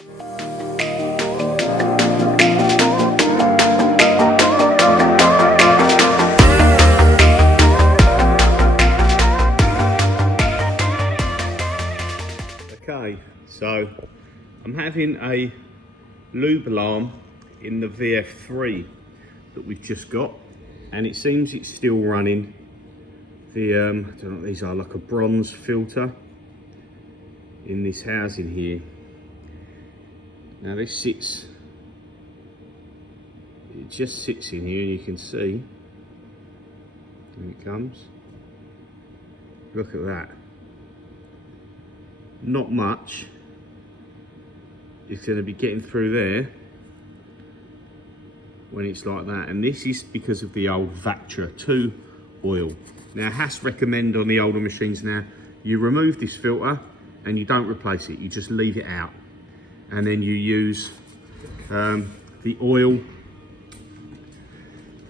Okay, so I'm having a lube alarm in the vf3 that we've just got, and it seems it's still running the I don't know what these are, like a bronze filter in this housing here. Now this sits, it just sits in here, and you can see, here it comes, look at that. Not much is going to be getting through there when it's like that, and this is because of the old vf3 2 oil. Now Haas recommend on the older machines now you remove this filter and you don't replace it, you just leave it out, and then you use the oil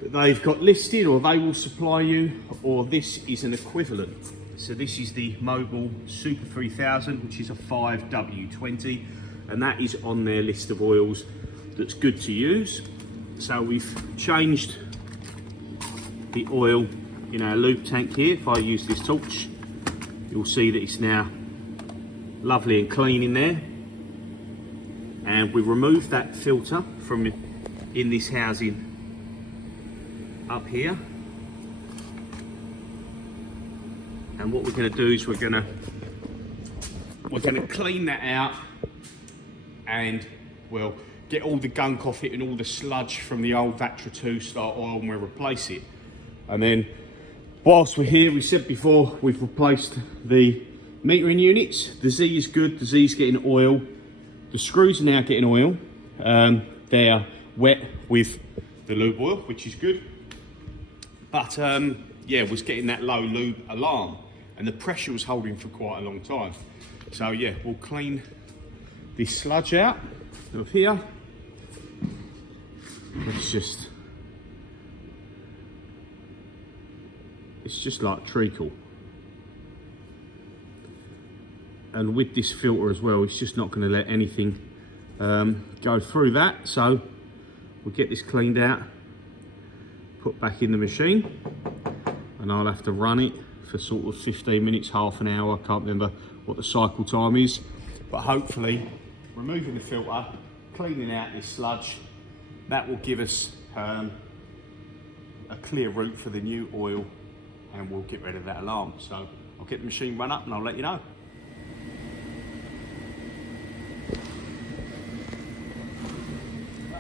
that they've got listed, or they will supply you, or this is an equivalent. So this is the Mobile Super 3000, which is a 5W20, and that is on their list of oils that's good to use. So we've changed the oil in our lube tank here. If I use this torch, you'll see that it's now lovely and clean in there. And we removed that filter from in this housing up here. And what we're going to do is we're going to clean that out, and we'll get all the gunk off it and all the sludge from the old vf3 2 style oil, and we'll replace it. And then whilst we're here, we said before, we've replaced the metering units. The Z is good, the Z's getting oil. The screws are now getting oil. They're wet with the lube oil, which is good. But yeah, was getting that low lube alarm, and the pressure was holding for quite a long time. So yeah, we'll clean this sludge out of here. It's just like treacle. And with this filter as well, it's just not going to let anything go through that. So we'll get this cleaned out, put back in the machine, and I'll have to run it for sort of 15 minutes, half an hour. I can't remember what the cycle time is, but hopefully removing the filter, cleaning out this sludge, that will give us a clear route for the new oil, and we'll get rid of that alarm. So I'll get the machine run up and I'll let you know.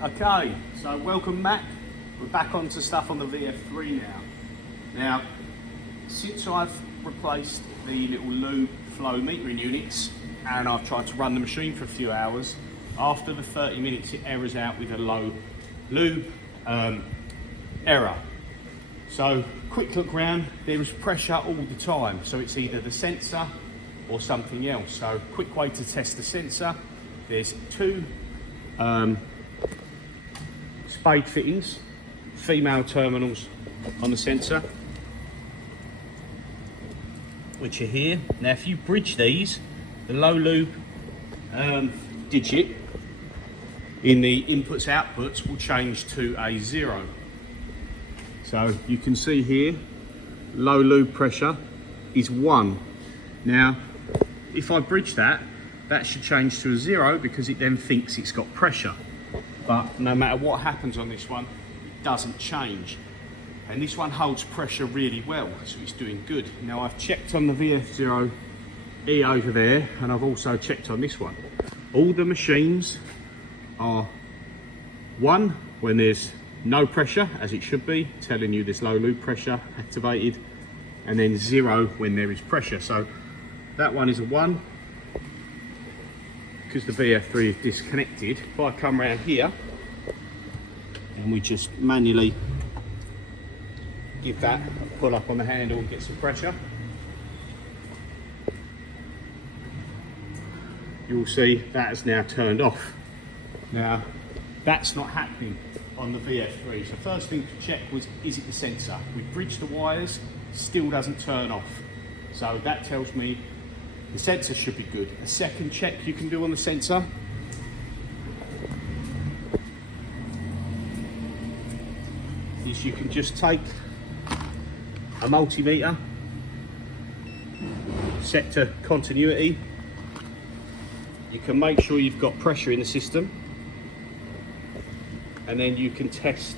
Okay, so welcome back. We're back onto stuff on the vf3 now. Now, since I've replaced the little lube flow metering units and I've tried to run the machine for a few hours, after the 30 minutes it errors out with a low lube error. So quick look round, there is pressure all the time, so it's either the sensor or something else. So quick way to test the sensor, there's two spade fittings, female terminals on the sensor, which are here. Now if you bridge these, the low lube digit in the inputs outputs will change to a 0. So you can see here, low lube pressure is 1. Now if I bridge that, that should change to a 0 because it then thinks it's got pressure. But no matter what happens on this one, it doesn't change. And this one holds pressure really well, so it's doing good. Now I've checked on the vf0e over there, and I've also checked on this one. All the machines are 1 when there's no pressure, as it should be, telling you there's low lube pressure activated, and then 0 when there is pressure. So that one is a 1. Because the vf3 is disconnected, if I come around here and we just manually give that a pull up on the handle and get some pressure, you'll see that has now turned off. Now that's not happening on the vf3. So first thing to check was, is it the sensor? We bridged the wires, still doesn't turn off. So that tells me the sensor should be good. A second check you can do on the sensor is you can just take a multimeter, set to continuity. You can make sure you've got pressure in the system, and then you can test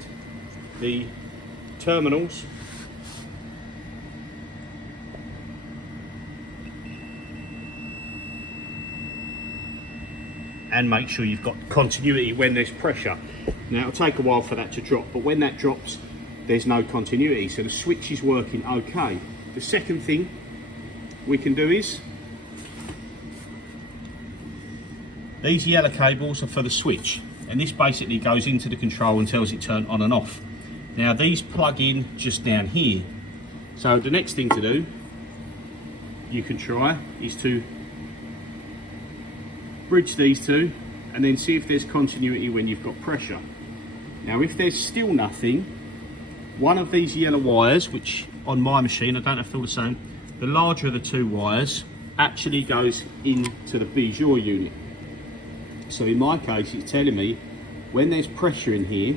the terminals and make sure you've got continuity when there's pressure. Now it'll take a while for that to drop, but when that drops there's no continuity, so the switch is working okay. The second thing we can do is, these yellow cables are for the switch, and this basically goes into the control and tells it turn on and off. Now these plug in just down here, so the next thing to do you can try is to bridge these two and then see if there's continuity when you've got pressure. Now if there's still nothing, one of these yellow wires, which on my machine, I don't know if they're all the same, the larger of the two wires actually goes into the Bijur unit. So in my case it's telling me when there's pressure in here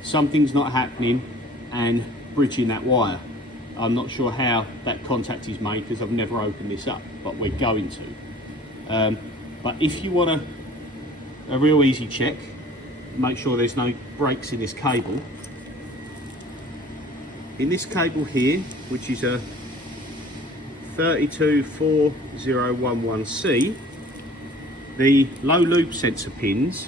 something's not happening and bridging that wire. I'm not sure how that contact is made because I've never opened this up, but we're going to. But if you want a real easy check, make sure there's no breaks in this cable. In this cable here, which is a 324011C, the low loop sensor pins,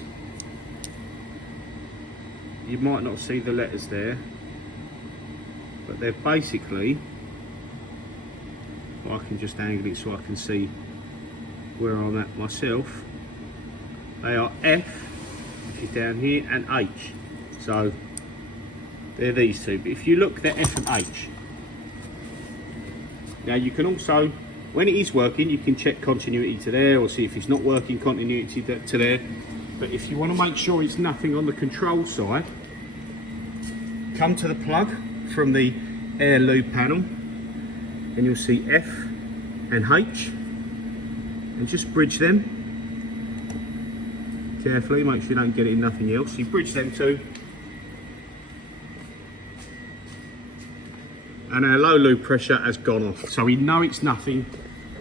you might not see the letters there, but they're basically, I can just angle it so I can see where I'm at myself. They are F, which is down here, and H. So they're these two, but if you look, they're F and H. Now you can also, when it is working, you can check continuity to there, or see if it's not working, continuity to there. But if you want to make sure it's nothing on the control side, come to the plug from the air lube panel and you'll see F and H, and just bridge them carefully, make sure you don't get it in nothing else. You bridge them two, and our low loop pressure has gone off, so we know it's nothing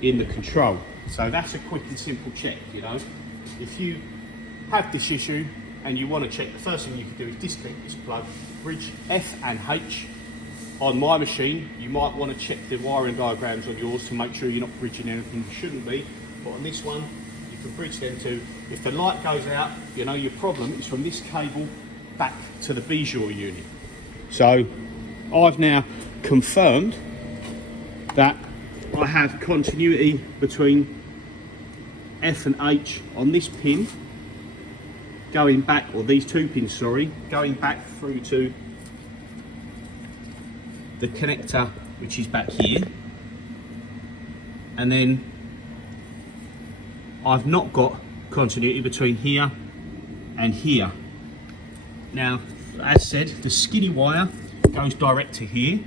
in the control. So that's a quick and simple check, you know. If you have this issue and you want to check, the first thing you can do is disconnect this plug, bridge F and H. On my machine, you might want to check the wiring diagrams on yours to make sure you're not bridging anything you shouldn't be. But on this one, you can bridge them two. If the light goes out, you know your problem is from this cable back to the Bijur unit. So I've now confirmed that I have continuity between F and H on this pin going back, or these two pins, sorry, going back through to the connector, which is back here. And then I've not got continuity between here and here. Now, as said, the skinny wire goes direct to here.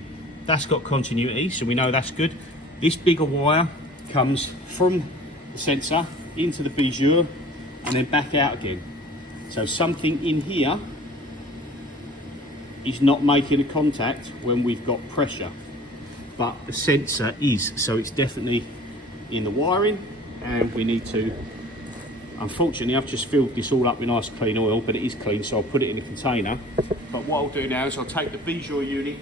That's got continuity, so we know that's good. This bigger wire comes from the sensor into the Bijur and then back out again. So something in here is not making a contact when we've got pressure, but the sensor is, so it's definitely in the wiring, and we need to, unfortunately I've just filled this all up with nice clean oil, but it is clean, so I'll put it in a container. But what I'll do now is I'll take the Bijur unit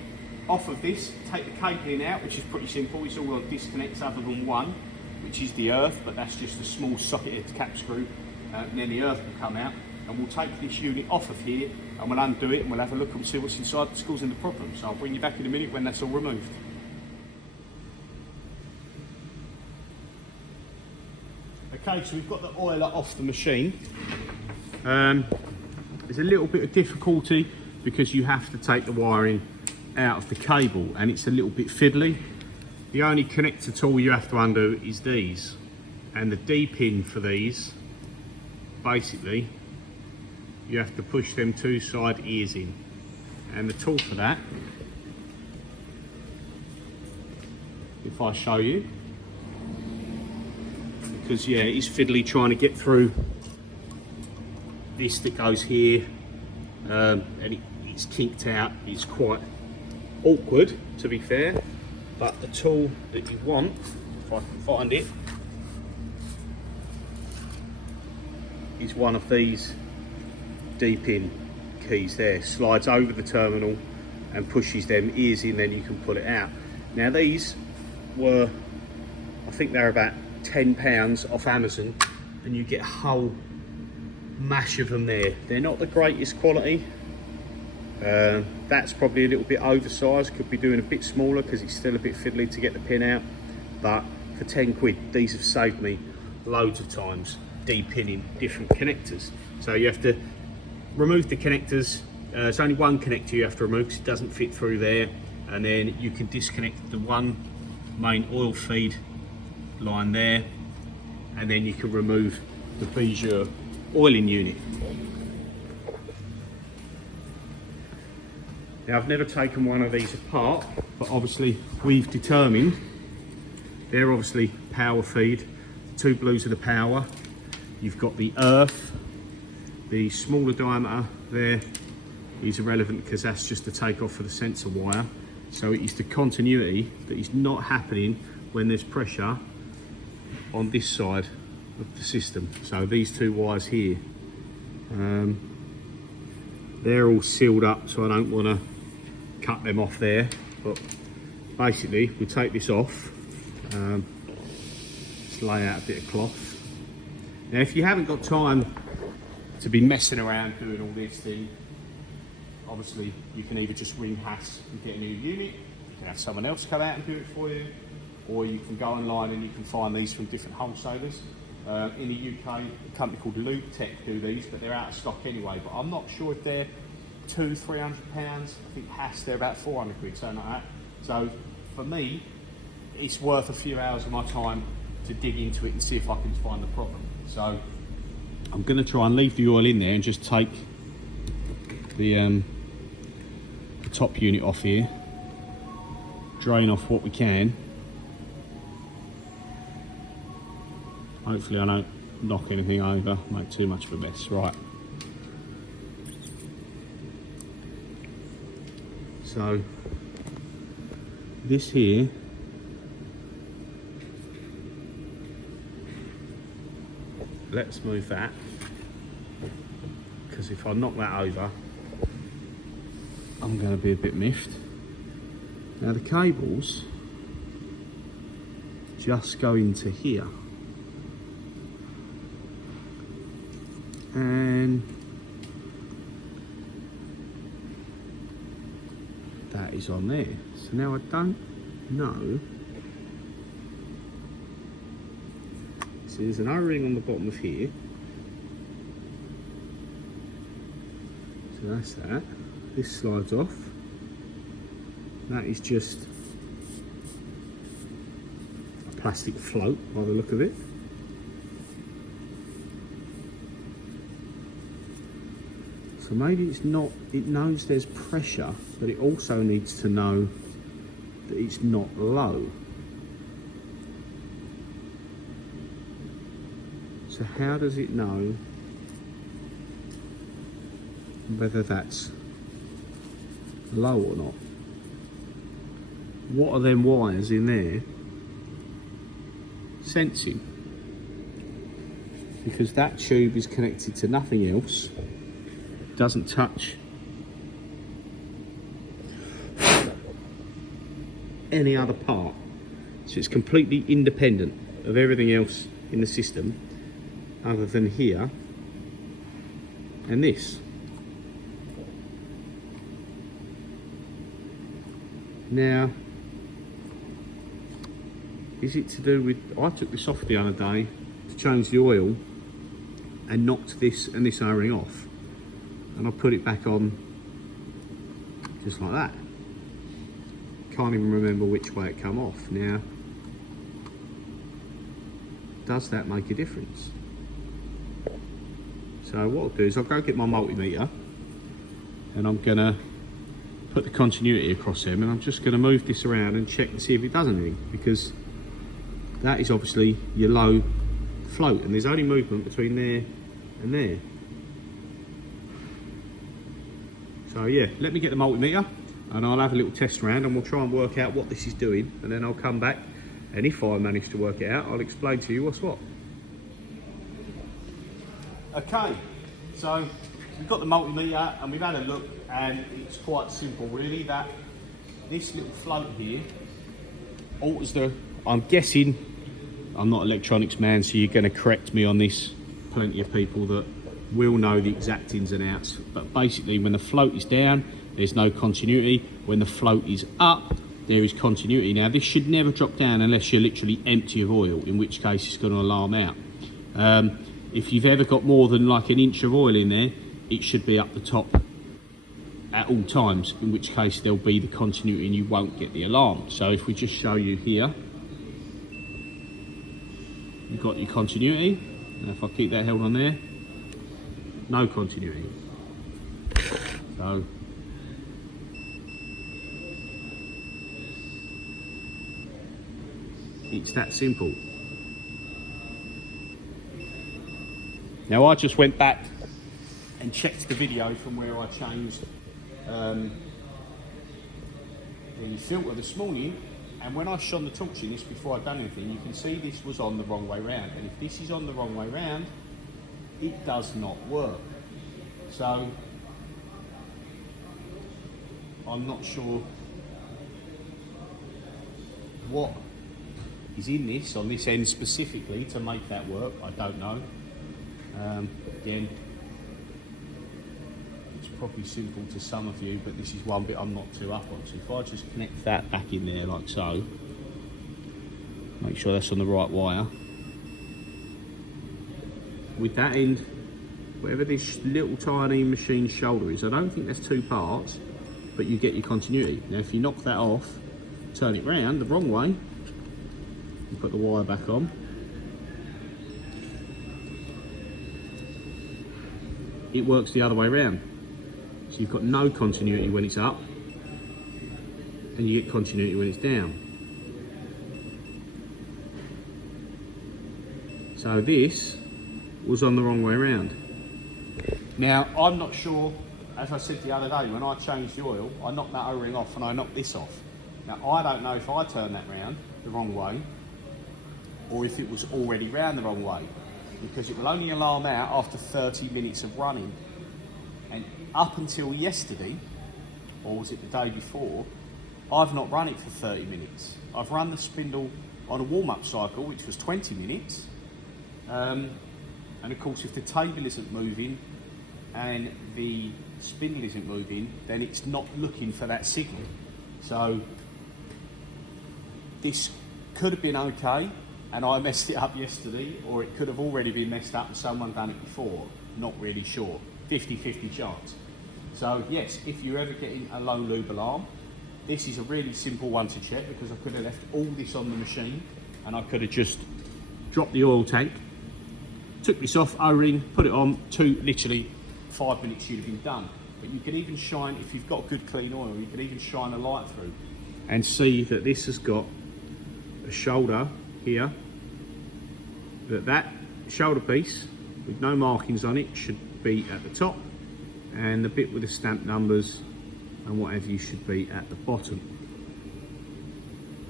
off of this, take the cabling out, which is pretty simple. It's all on disconnects other than one, which is the earth, but that's just a small socketed cap screw, and then the earth will come out, and we'll take this unit off of here and we'll undo it and we'll have a look and see what's inside that's causing the problem. So I'll bring you back in a minute when that's all removed. Okay, so we've got the oiler off the machine. There's a little bit of difficulty because you have to take the wiring out of the cable and it's a little bit fiddly. The only connector tool you have to undo is these, and the D pin for these, basically you have to push them two side ears in, and the tool for that, if I show you, because yeah, it's fiddly trying to get through this that goes here, and it's it's kinked out. It's quite awkward, to be fair, but the tool that you want, if I can find it, is one of these deep in keys there. Slides over the terminal and pushes them ears in, then you can pull it out. Now these were, I think they're about £10 off Amazon, and you get a whole mash of them there. They're not the greatest quality. That's probably a little bit oversized, could be doing a bit smaller because it's still a bit fiddly to get the pin out, but for 10 quid these have saved me loads of times de-pinning different connectors. So you have to remove the connectors. It's only one connector you have to remove because it doesn't fit through there, and then you can disconnect the one main oil feed line there, and then you can remove the Bijur oiling unit. Now I've never taken one of these apart, but obviously we've determined they're obviously power feed. The two blues are the power. You've got the earth. The smaller diameter there is irrelevant because that's just the takeoff for the sensor wire. So it is the continuity that is not happening when there's pressure on this side of the system. So these two wires here, they're all sealed up, so I don't want to cut them off there. But basically we take this off, just lay out a bit of cloth. Now if you haven't got time to be messing around doing all this thing, obviously you can either just ring Haas and get a new unit, you can have someone else come out and do it for you, or you can go online and you can find these from different wholesalers. In the UK, a company called Lube do these, but they're out of stock anyway. But I'm not sure if they're £200–300. I think Haas, they're about 400 quid, something like that. So for me, it's worth a few hours of my time to dig into it and see if I can find the problem. So I'm going to try and leave the oil in there and just take the top unit off here, drain off what we can. Hopefully I don't knock anything over, make too much of a mess. Right, so this here let's move that, because if I knock that over I'm going to be a bit miffed. Now the cables just go into here, and that is on there. So now I don't know. So there's an O-ring on the bottom of here. So that's that. This slides off. That is just a plastic float by the look of it. So maybe it's not, it knows there's pressure, but it also needs to know that it's not low. So how does it know whether that's low or not? What are them wires in there sensing? Because that tube is connected to nothing else, doesn't touch any other part, so it's completely independent of everything else in the system other than here and this. Now, is it to do with, I took this off the other day to change the oil and knocked this and this O-ring off, and I put it back on just like that. Can't even remember which way it come off. Now, does that make a difference? So what I'll do is I'll go get my multimeter and I'm gonna put the continuity across them, and I'm just gonna move this around and check and see if it does anything, because that is obviously your low float and there's only movement between there and there. So yeah, let me get the multimeter and I'll have a little test around and we'll try and work out what this is doing, and then I'll come back, and if I manage to work it out, I'll explain to you what's what. Okay, so we've got the multimeter and we've had a look, and it's quite simple really, that this little float here alters the, I'm guessing, I'm not an electronics man, so you're going to correct me on this, plenty of people that will know the exact ins and outs, but basically when the float is down, there's no continuity. When the float is up, there is continuity. Now this should never drop down unless you're literally empty of oil, in which case it's going to alarm out. If you've ever got more than like an inch of oil in there, it should be up the top at all times, in which case there'll be the continuity and you won't get the alarm. So if we just show you here, you've got your continuity, and if I keep that held on there, no continuity. So it's that simple. Now I just went back and checked the video from where I changed the filter this morning, and when I shone the torch in this before I'd done anything, you can see this was on the wrong way round, and if this is on the wrong way round, it does not work. So I'm not sure what is in this on this end specifically to make that work. I don't know. Again, it's probably simple to some of you, but this is one bit I'm not too up on. So if I just connect that back in there like so, make sure that's on the right wire. With that end, whatever this little tiny machine shoulder is, I don't think there's two parts, but you get your continuity. Now if you knock that off, turn it round the wrong way, and put the wire back on, it works the other way round. So you've got no continuity when it's up, and you get continuity when it's down. So this was on the wrong way around. Now I'm not sure, as I said the other day, when I changed the oil, I knocked that O-ring off and I knocked this off. Now I don't know if I turned that round the wrong way or if it was already round the wrong way, because it will only alarm out after 30 minutes of running. And up until yesterday, or was it the day before, I've not run it for 30 minutes. I've run the spindle on a warm-up cycle, which was 20 minutes. And of course, if the table isn't moving and the spindle isn't moving, then it's not looking for that signal. So this could have been okay, and I messed it up yesterday, or it could have already been messed up and someone done it before. Not really sure. 50-50 chance. So yes, if you're ever getting a low lube alarm, this is a really simple one to check, because I could have left all this on the machine and I could have just dropped the oil tank, took this off, O-ring, put it on, literally 5 minutes you'd have been done. But you can even shine, if you've got good clean oil, you can even shine a light through and see that this has got a shoulder here, that shoulder piece with no markings on it should be at the top, and the bit with the stamp numbers and what have you should be at the bottom.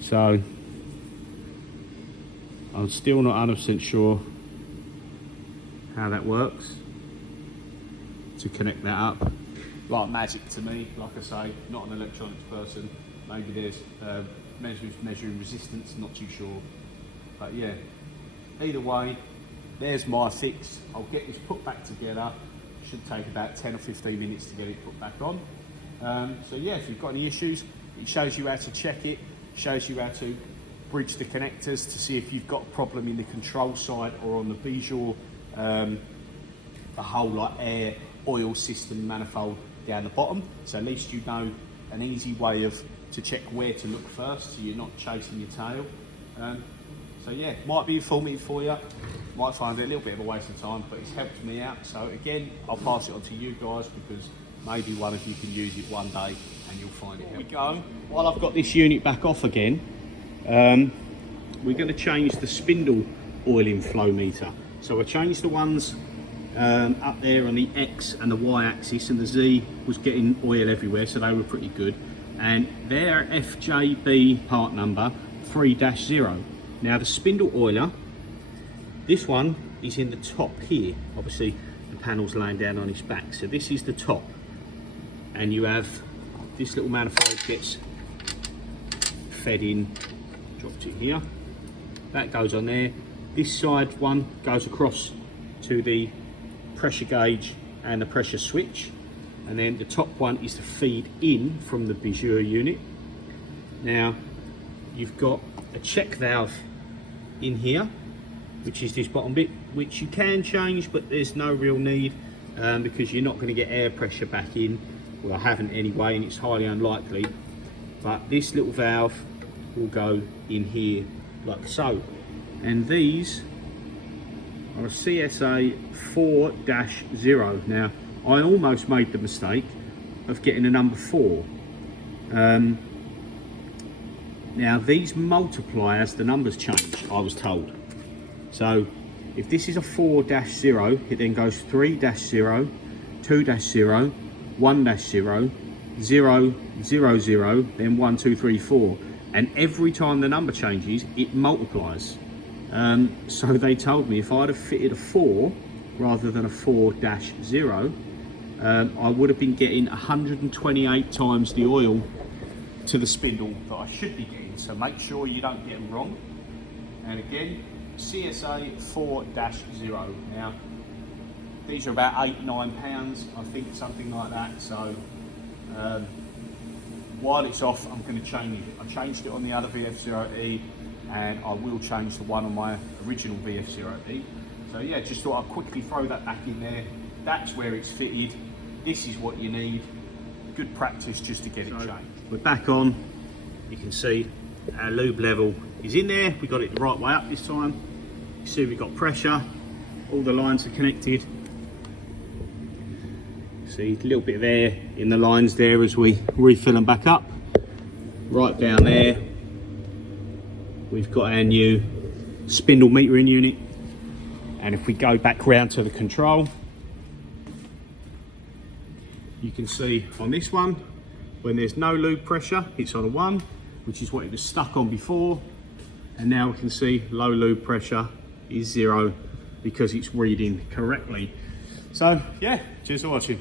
So I'm still not 100% sure how that works to connect that up. Like magic to me, like I say, not an electronics person. Maybe there's measuring resistance, not too sure. But yeah, either way, there's my fix. I'll get this put back together. Should take about 10 or 15 minutes to get it put back on. So yeah, if you've got any issues, it shows you how to check it, shows you how to bridge the connectors to see if you've got a problem in the control side or on the Bijur, the whole like air oil system manifold down the bottom. So at least you know an easy way to check where to look first, so you're not chasing your tail. So yeah, might be informative for you, might find it a little bit of a waste of time, but it's helped me out. So again, I'll pass it on to you guys, because maybe one of you can use it one day and you'll find it helpful. We go, while I've got this unit back off again, we're going to change the spindle oil inflow meter. So I changed the ones up there on the X and the Y axis, and the Z was getting oil everywhere, so they were pretty good. And their FJB part number 3-0. Now the spindle oiler, this one is in the top here. Obviously the panel's laying down on its back, so this is the top, and you have this little manifold gets fed in, dropped it here, that goes on there. This side one goes across to the pressure gauge and the pressure switch, and then the top one is to feed in from the Bijur unit. Now you've got a check valve in here, which is this bottom bit, which you can change, but there's no real need because you're not going to get air pressure back in. Well, I haven't anyway, and it's highly unlikely. But this little valve will go in here like so. And these are a CSA 4-0. Now, I almost made the mistake of getting a number 4. Now, these multiply as the numbers change, I was told. So, if this is a 4-0, it then goes 3-0, 2-0, 1-0, 0, 0, 0, then 1, 2, 3, 4. And every time the number changes, it multiplies. So they told me if I'd have fitted a 4 rather than a 4-0, I would have been getting 128 times the oil to the spindle that I should be getting. So make sure you don't get them wrong. And again, CSA 4-0. Now, these are about £8-9, I think, something like that. So while it's off, I'm going to change it. I changed it on the other vf3, and I will change the one on my original vf3. So yeah, just thought I'd quickly throw that back in there. That's where it's fitted. This is what you need. Good practice just to get it changed. We're back on. You can see our lube level is in there. We got it the right way up this time. You see we've got pressure. All the lines are connected. See a little bit of air in the lines there as we refill them back up. Right down there, we've got our new spindle metering unit. And if we go back round to the control, you can see on this one, when there's no lube pressure, it's on a 1, which is what it was stuck on before. And now we can see low lube pressure is 0 because it's reading correctly. So yeah, cheers for watching.